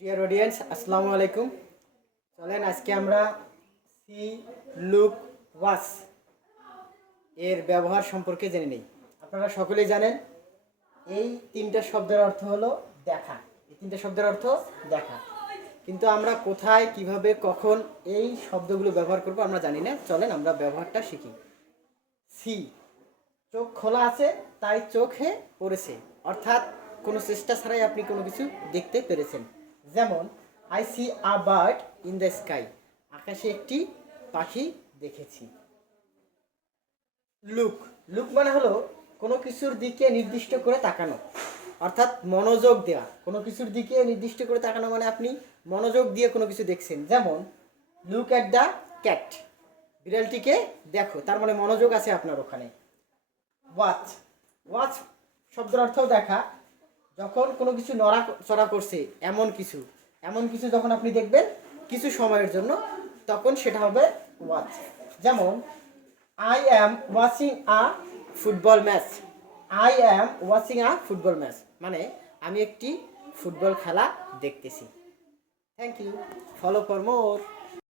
Dear audience, আসসালামু আলাইকুম। চলেন আজকে আমরা সি, লুক, ওয়াচ এর ব্যবহার সম্পর্কে জেনে নিই। আপনারা সকলেই জানেন এই তিনটা শব্দের অর্থ হলো দেখা। এই তিনটা শব্দের অর্থ দেখা, কিন্তু আমরা কোথায়, কিভাবে, কখন এই শব্দগুলো ব্যবহার করব আমরা জানি না। চলেন আমরা ব্যবহারটা শিখি। সি, চোখ খোলা আছে তাই চোখে পড়েছে, অর্থাৎ কোনো চেষ্টা ছাড়াই আপনি কোনো কিছু দেখতে পেরেছেন। যেমন I C a bird in the sky, আকাশে একটি পাখি দেখেছি। লুক, লুক মানে হলো কোনো কিছুর দিকে নির্দিষ্ট করে তাকানো, অর্থাৎ মনোযোগ দেওয়া। কোনো কিছুর দিকে নির্দিষ্ট করে তাকানো মানে আপনি মনোযোগ দিয়ে কোনো কিছু দেখছেন। যেমন লুক অ্যাট দ্য ক্যাট, বিড়ালটিকে দেখো, তার মানে মনোযোগ আছে আপনার ওখানে। ওয়াচ, ওয়াচ শব্দের অর্থ দেখা। যখন কোনো কিছু নড়াচড়া করছে, এমন কিছু যখন আপনি দেখবেন কিছু সময়ের জন্য, তখন সেটা হবে ওয়াচ। যেমন I am watching a football match, I am watching a football match মানে আমি একটি ফুটবল খেলা দেখতেছি। Thank you, follow for more.